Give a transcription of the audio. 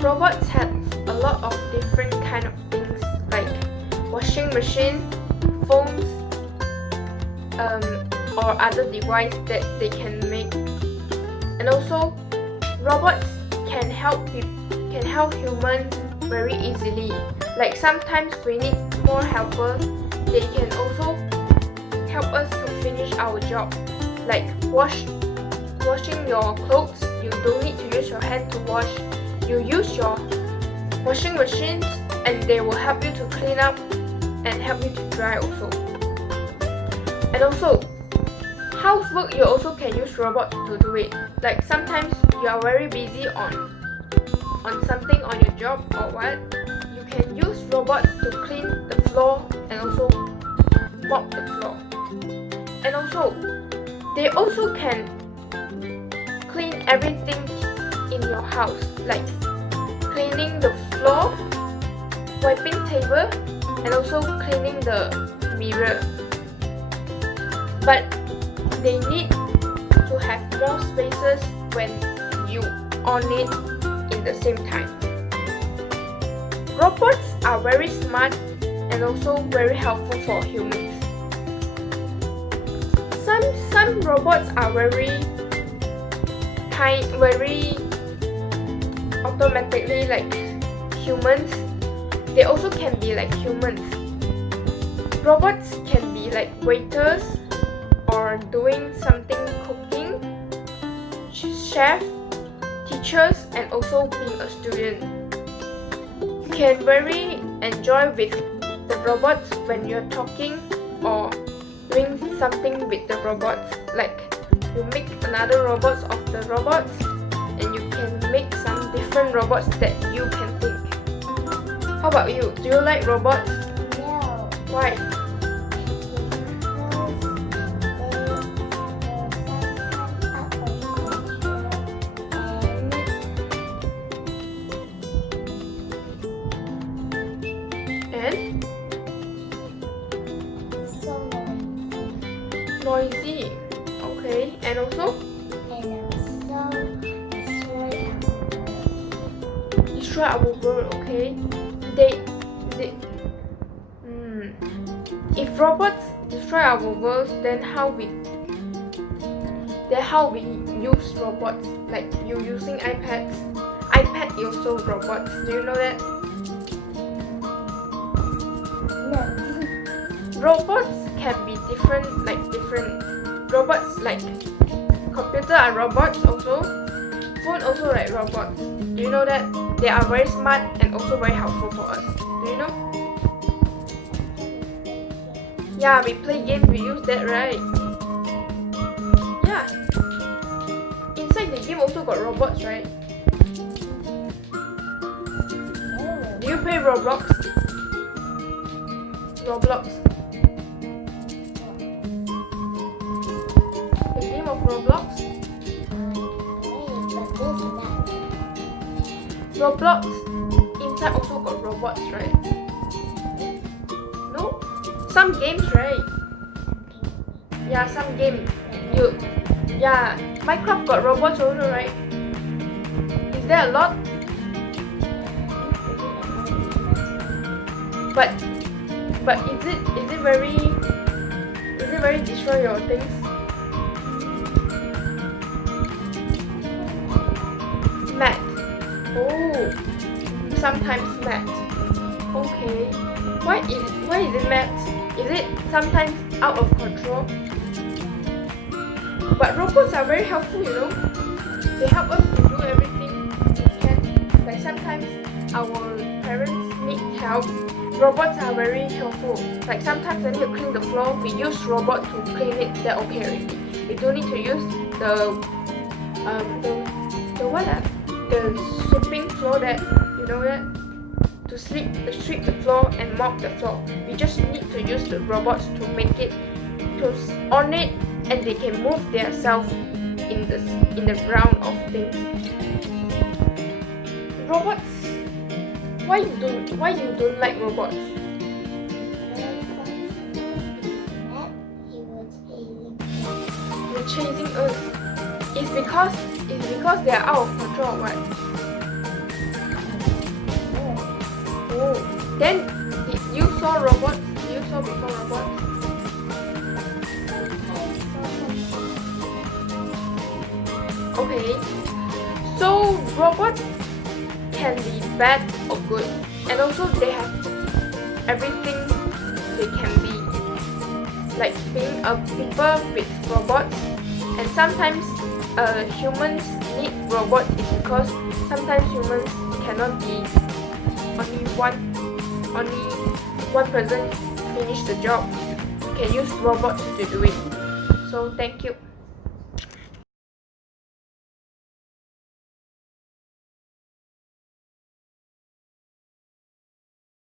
robots have a lot of different kind of things like washing machine, phones, or other device that they can make. And also, robots can help humans very easily. Like sometimes we need more helpers. They can also help us to finish our job. Like washing your clothes, you don't need to use your hand to wash. You use your washing machines and they will help you to clean up and help you to dry also. And also, housework you also can use robots to do it. Like sometimes you are very busy on something on your job or what, you can use robots to clean the floor and also mop the floor. And also, they also can clean everything in your house, like cleaning the floor, wiping table, and also cleaning the mirror. But they need to have more spaces when you on it in the same time. Robots are very smart and also very helpful for humans. Some robots are very automatically like humans. They also can be like humans. Robots can be like waiters or doing something cooking, chef, teachers, and also being a student. You can very enjoy with the robots when you're talking or doing something with the robots. Like you make another robots of the robots and you can make some different robots that you can think. How about you? Do you like robots? No. Why? And So noisy. Okay. And also destroy our world. Okay. If robots destroy our world, then how we use robots? Like you using iPads. iPad is also robots. Do you know that? no. Robots can be different robots, like computer are robots also. Phone also like robots. Do you know that? They are very smart and also very helpful for us. Do you know? Yeah, we play games, we use that, right? Yeah. Inside the game also got robots, right? Do you play Roblox? The game of Roblox? Roblox inside also got robots, right? No? Some games, right? Yeah, some game. Minecraft got robots also, right? Is there a lot? But is it very destroy your things? Mad. Oh, sometimes mad. Okay. Why is it mad? Is it sometimes out of control? But robots are very helpful, you know. They help us to do everything we can. Like sometimes our parents need help. Robots are very helpful. Like sometimes when you clean the floor, we use robot to clean it. They're okay already. We don't need to use the sweeping floor, that you know that, to sweep the floor and mop the floor. We just need to use the robots to make it, to on it, and they can move themselves in the round of things. Robots. Why you don't like robots? You're chasing us. It's because they are out of control or what? Then did you saw robots? Did you saw before robots? Okay. So robots can be bad or good, and also they have everything they can be, like being a people with robots. And sometimes humans need robots is because sometimes humans cannot be only one person finish the job. You can use robots to do it. So thank you.